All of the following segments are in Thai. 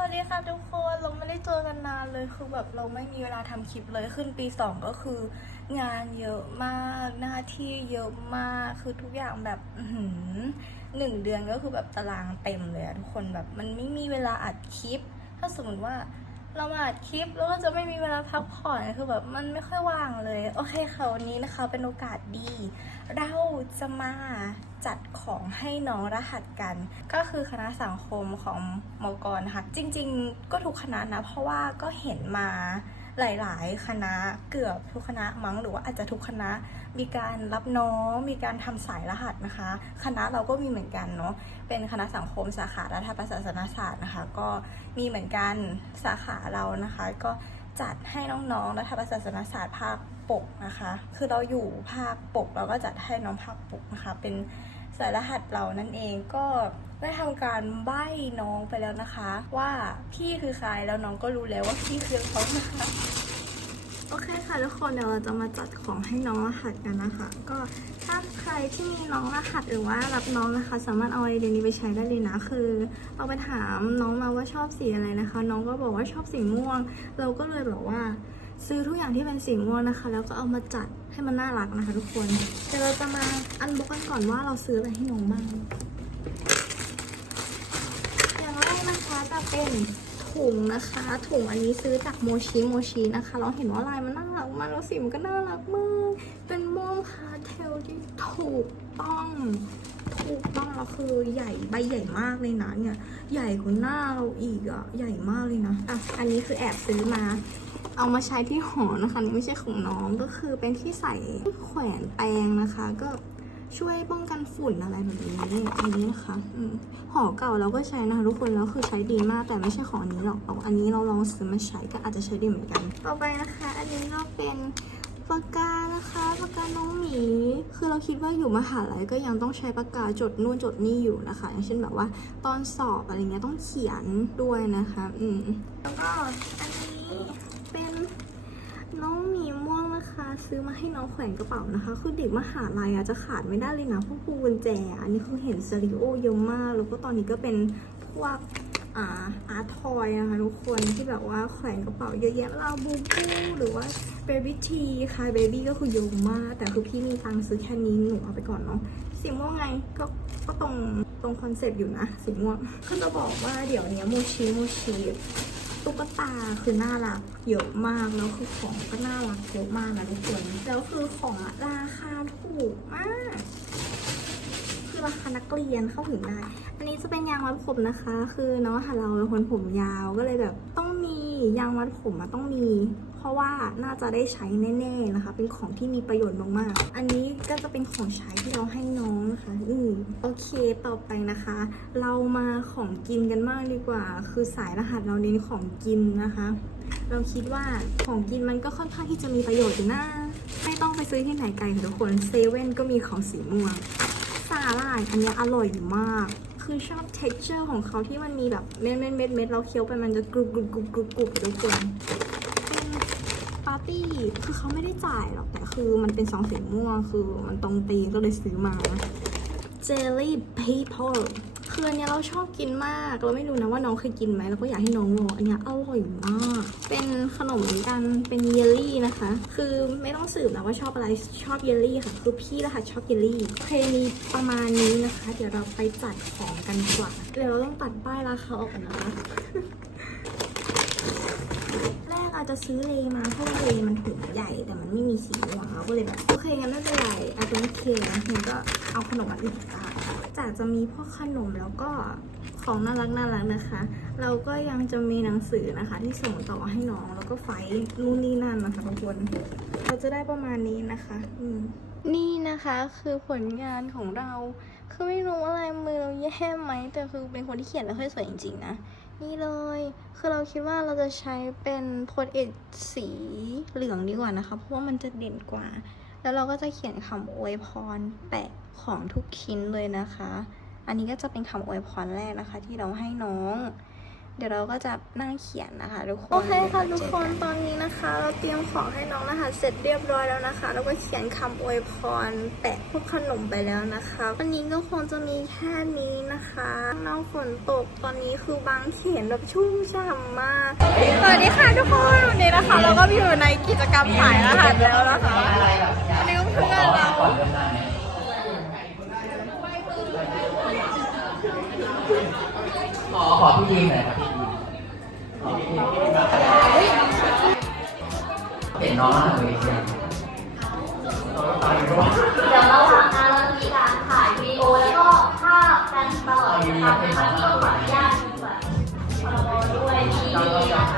วัสดีค่ะทุกคนเราไม่ได้เจอกันนานเลยคือแบบเราไม่มีเวลาทำคลิปเลยขึ้นปีสองก็คือ งานเยอะมากหน้าที่เยอะมากคือทุกอย่างแบบอื้อหือหนึ่งเดือนก็คือแบบตารางเต็มเลยอะทุกคนแบบมันไม่มีเวลาอัดคลิป ถ้าสมมติว่า เรามาอัดคลิปแล้วก็จะไม่มีเวลาพักผ่อนคือแบบมันไม่ค่อยว่างเลย โอเคค่ะวันนี้นะคะเป็นโอกาสดี เราจะมาจัดของให้น้องรหัสกัน ก็คือคณะสังคมของมกรนะคะจริง ๆ ก็ทุกคณะนะเพราะว่าก็เห็นมา หลาย ๆ คณะเกือบทุกคณะมั้งหรือว่าอาจจะทุกคณะมีการรับน้องมีการทำสายรหัสนะคะ คณะเราก็มีเหมือนกันเนาะเป็นคณะสังคมสาขารัฐประศาสนศาสตร์นะคะ ก็มีเหมือนกันสาขาเรานะคะ ก็จัดให้น้องๆรัฐประศาสนศาสตร์ภาคปกนะคะ คือเราอยู่ภาคปกเราก็จัดให้น้องภาคปกนะคะเป็น สารหัสเรานั่นเองก็ได้ทำการใบ้น้องไปแล้วนะคะ ว่าพี่คือใครแล้วน้องก็รู้แล้วว่าพี่คือเขานะคะโอเคค่ะทุกคนเดี๋ยวเราจะมาจัดของให้น้องรหัสกันนะคะ ก็ถ้าใครที่มีน้องรหัสหรือว่ารับน้องนะคะ สามารถเอาไอเดียนี้ไปใช้ได้เลยนะคือเราไปถามน้องมาว่าชอบสีอะไรนะคะ น้องก็บอกว่าชอบสีม่วง เราก็เลยบอกว่า ซื้อทุกอย่างที่เป็นสีม่วงนะคะ แล้วก็เอามาจัด ให้มันน่ารักนะคะทุกคนเดี๋ยวเราจะมาอันบ็อกกันก่อนว่าเราซื้ออะไรให้น้องบ้าง อย่างแรกนะคะจะเป็นถุงนะคะ ถุงอันนี้ซื้อจากโมชิโมชินะคะ เราเห็นว่าลายมันน่ารักมากแล้วสีมันก็น่ารักมาก เป็นม่วงคาเทลที่ถูกต้องถูกต้องแล้วคือใหญ่ใบใหญ่มากเลยนะเนี่ย ใหญ่กว่าหน้าเราอีกอะใหญ่มากเลยนะอะอันนี้คือแอบซื้อมา เอามาใช้ที่หอนะคะนี่ไม่ใช่ของน้องก็คือเป็นที่ใส่แขวนแปรงนะคะ ก็ช่วยป้องกันฝุ่นอะไรแบบนี้อันนี้นะคะอหอเก่าเราก็ใช้นะคะทุกคนแล้วคือใช้ดีมากแต่ไม่ใช่ของอันนี้หรอกเอาอันนี้เราลองซื้อมาใช้ก็อาจจะใช้ดีเหมือนกัน ต่อไปนะคะ อันนี้ก็เป็นปากกานะคะปากกาน้องหมี คือเราคิดว่าอยู่มหาลัยก็ยังต้องใช้ปากกาจดนู่นจดนี่อยู่นะคะ อย่างเช่นแบบว่าตอนสอบอะไรเงี้ยต้องเขียนด้วยนะคะ อืมแล้วก็อันนี้ น้องหมีม่วงนะคะ ซื้อมาให้น้องแขวนกระเป๋านะคะ คือเด็กมหาลัยอะจะขาดไม่ได้เลยนะพวกพวงกุญแจ อันนี้คือเห็นซาริโอเยอะมาก แล้วก็ตอนนี้ก็เป็นพวกอาอาร์ทอยนะคะทุกคนที่แบบว่าแขวนกระเป๋าเยอะแยะลาบูบูหรือว่าเบบี้ทีค่ะเบบี้ก็คือเยอะมาก แต่คือพี่มีตังค์ซื้อแค่นี้หนูเอาไปก่อนเนาะสีม่วงไงก็ก็ตรงตรงคอนเซปต์อยู่นะสีม่วงคือจะบอกว่าเดี๋ยวนี้โมชิโมชิ ตุ๊กตาคือน่ารักเยอะมากแล้วคือของก็น่ารักเยอะมากนะทุกคนแล้วคือของราคาถูกมาก คือราคานักเรียนเข้าถึงได้ อันนี้จะเป็นยางรัดผมนะคะ คือน้องหาเราเป็นคนผมยาวก็เลยแบบต้อง ยางมัดผมอะต้องมี เพราะว่าน่าจะได้ใช้แน่ๆนะคะ เป็นของที่มีประโยชน์มากๆ อันนี้ก็จะเป็นของใช้ที่เราให้น้องนะคะ อืมโอเคต่อไปนะคะ เรามาของกินกันมากดีกว่า คือสายรหัสเราเน้นของกินนะคะ เราคิดว่าของกินมันก็ค่อนข้างที่จะมีประโยชน์อยู่นะไม่ต้องไปซื้อที่ไหนไกลค่ะทุกคนเซเว่นก็มีของสีม่วงสาหร่ายอันนี้อร่อยมาก คือชอบ texture ของเขาที่มันมีแบบเม็ดเม็ดเม็ดเม็ดเราเคี้ยวไปมันจะกรุบกรุบกรุบกรุบกรุบทุกคนเป็นปาร์ตี้คือเขาไม่ได้จ่ายหรอกแต่คือมันเป็นซองสีม่วงคือมันตรงตีก็เลยซื้อมา jelly paper คืออันนี้เราชอบกินมาก เราไม่รู้นะว่าน้องเคยกินไหมเราก็อยากให้น้องลองอันนี้อร่อยมาก เป็นขนมเหมือนกันเป็นเยลลี่นะคะ คือไม่ต้องสืบนะว่าชอบอะไรชอบเยลลี่ค่ะ คือพี่นะค่ะชอบเยลลี่โอเคมีประมาณนี้นะคะ เดี๋ยวเราไปจัดของกันดีกว่าเดี๋ยวเราต้องตัดป้ายราคาออกก่อนนะคะแรกอาจจะซื้อเลมาเพราะว่าเลมันถุงใหญ่แต่มันไม่มีสีม่วงเราก็เลยแบบโอเคงั้นไม่เป็นไรอาจจะไม่เคนะมันก็เอาขนมอันอื่นก็ได้ จากจะมีพวกขนมแล้วก็ของน่ารักน่ารักนะคะ เราก็ยังจะมีหนังสือนะคะ ที่ส่งต่อให้น้องแล้วก็ไฟล์นู่นนี่นั่นนะคะทุกคนเราจะได้ประมาณนี้นะคะ อืมนี่นะคะคือผลงานของเรา คือไม่รู้ว่าลายมือเราแย่ไหมแต่คือเป็นคนที่เขียนไม่ค่อยสวยจริงๆนะ นี่เลย คือเราคิดว่าเราจะใช้เป็นโพสเอทสีเหลืองดีกว่านะคะ เพราะว่ามันจะเด่นกว่า แล้วเราก็จะเขียนคำอวยพรแปะของทุกชิ้นเลยนะคะ อันนี้ก็จะเป็นคำอวยพรแรกนะคะ ที่เราให้น้อง เดี๋ยวเราก็จะนั่งเขียนนะคะทุกคนโอเคค่ะทุกคนตอนนี้นะคะ เราเตรียมของให้น้องรหัสเสร็จเรียบร้อยแล้วนะคะ แล้วก็เขียนคำอวยพร แปะพวกขนมไปแล้วนะคะวันนี้ก็คงจะมีแค่นี้นะคะน้องฝนตกตอนนี้คือบางเขนแบบชุ่มฉ่ำมากสวัสดีค่ะทุกคนวันนี้นะคะ เราก็อยู่ในกิจกรรมขายรหัสแล้วนะคะอันนี้ก็เพื่อนเราขอขอพี่ยีนหน่อยครับ ห็นน้องแล้วเลยเชียวน้องตายด้วยเดี๋ยวระหว่างงานเราจะมีการถ่ายวีดีโอแล้วก็ภาพกันตลอดนะคะที่ต้องขออนุญาตแบบพรบด้วยที่ดีนะคะ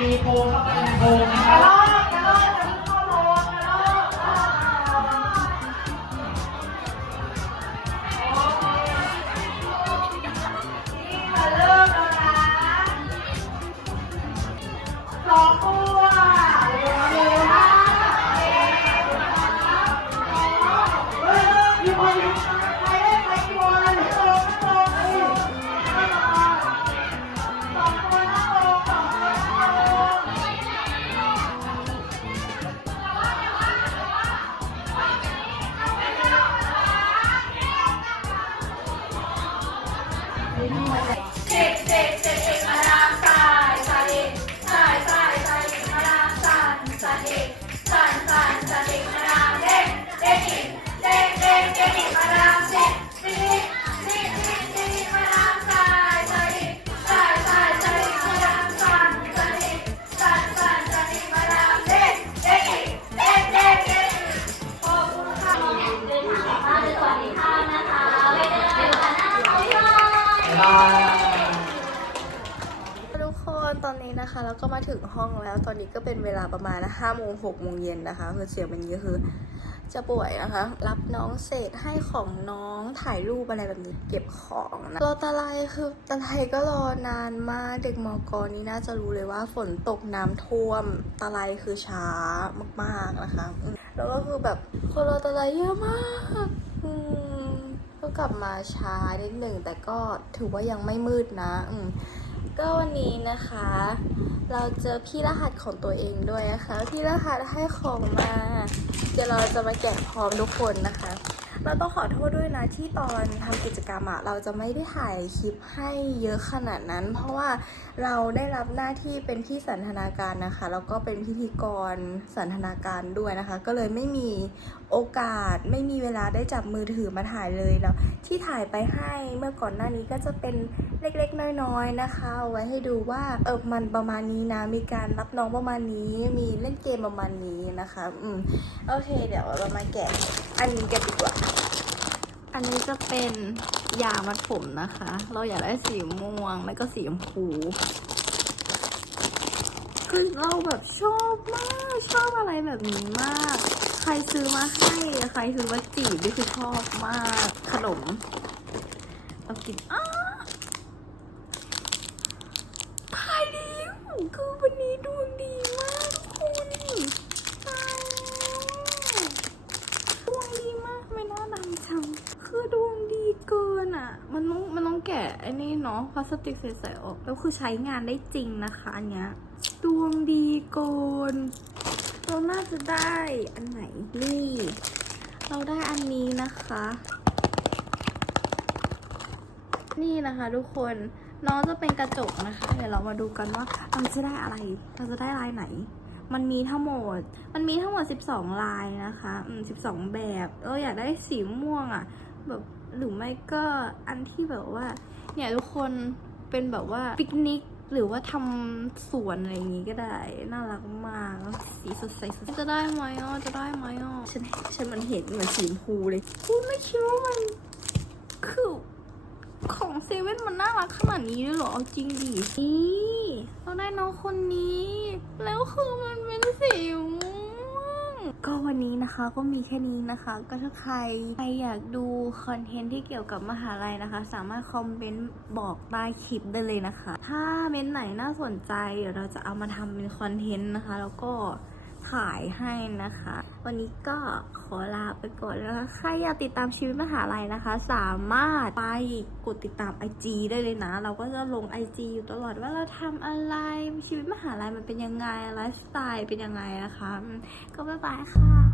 มีโพเข้าไปในโพนะครับ มาถึงห้องแล้วตอนนี้ก็เป็นเวลาประมาณห้าโมงหกโมงเย็นนะคะ คือเสียงเป็นอย่างนี้คือ จะป่วยนะคะ รับน้องเสร็จให้ของน้องถ่ายรูปอะไรแบบนี้เก็บของนะรอตาไลคือตาไลก็รอนานมากเด็กมอกรนี่น่าจะรู้เลยว่าฝนตกน้ำท่วมตาไลคือช้ามากๆนะคะแล้วก็คือแบบคนรอตาไลเยอะมากก็กลับมาช้านิดหนึ่งแต่ก็ถือว่ายังไม่มืดนะ อืม ก็วันนี้นะคะ เราเจอพี่รหัสของตัวเองด้วยนะคะ พี่รหัสให้ของมา เดี๋ยวเราจะมาแกะพร้อมทุกคนนะคะ เราต้องขอโทษด้วยนะที่ตอนทำกิจกรรมอะเราจะไม่ได้ถ่ายคลิปให้เยอะขนาดนั้น เพราะว่าเราได้รับหน้าที่เป็นพี่สันทนาการนะคะแล้วก็เป็นพิธีกรสันทนาการด้วยนะคะ ก็เลยไม่มีโอกาสไม่มีเวลาได้จับมือถือมาถ่ายเลยแล้วที่ถ่ายไปให้เมื่อก่อนหน้านี้ก็จะเป็นเล็กๆ น้อยๆนะคะ ไว้ให้ดูว่าเออมันประมาณนี้นะ มีการรับน้องประมาณนี้ มีเล่นเกมประมาณนี้นะคะ อืม โอเค เดี๋ยวเรามาแกะ อันนี้กันดีกว่า อันนี้จะเป็นยามัดผมนะคะ เราอยากได้สีม่วงแล้วก็สีชมพูคือเราแบบชอบมาก ชอบอะไรแบบนี้มาก ใครซื้อมาให้ใครซื้อมาจีบนี่คือชอบมาก ขนมเรากินอ้าขายดีคือวันนี้ดวงดีมากคุณตายแล้วดวงดีมากไม่น่าดังจัง คือดวงดีเกินอะ มันต้องมันต้องแกะ ไอ้นี่เนาะพลาสติกใสๆออก แล้วคือใช้งานได้จริงนะคะ อันเนี้ยดวงดีเกินเราน่าจะได้อันไหนนี่ เราได้อันนี้นะคะ นี่นะคะทุกคนน้องจะเป็นกระจกนะคะ เดี๋ยวเรามาดูกันว่าเราจะได้อะไร เราจะได้ลายไหน มันมีทั้งหมด มันมีทั้งหมด 12 ลายนะคะ อืม12 แบบ เอออยากได้สีม่วงอะ่ะ แบบหรือไม่ก็อันที่แบบว่า เนี่ยทุกคนเป็นแบบว่าปิกนิกหรือว่าทำสวนอะไรอย่างงี้ก็ได้ น่ารักมากแล้วสีสดใสสดจะได้ไหมอะจะได้ไหมอะฉันฉันมันเห็นเหมือนสีชมพูเลยพูดไม่คิดว่ามันคือของเซเว่นมันน่ารักขนาดนี้เลยเหรอเอาจริงดินี่เราได้น้องคนนี้ แล้วคือมันเป็นสีม่วง ก็วันนี้นะคะก็มีแค่นี้นะคะ ก็ถ้าใครใครอยากดูคอนเทนต์ที่เกี่ยวกับมหาลัยนะคะ สามารถคอมเมนต์บอกใต้คลิปได้เลยนะคะ ถ้าเมนต์ไหนน่าสนใจเดี๋ยวเราจะเอามาทำเป็นคอนเทนต์นะคะ แล้วก็ถ่ายให้นะคะ วันนี้ก็ อลาไปก่อนแล้วนะคะ ใครอยากติดตามชีวิตมหาลัยนะคะ สามารถไปกดติดตาม IG ได้เลยนะ เราก็จะลง IG อยู่ตลอดว่าเราทำอะไร ชีวิตมหาลัยมันเป็นยังไง ไลฟ์สไตล์เป็นยังไงนะคะ ก็บ๊ายบายค่ะ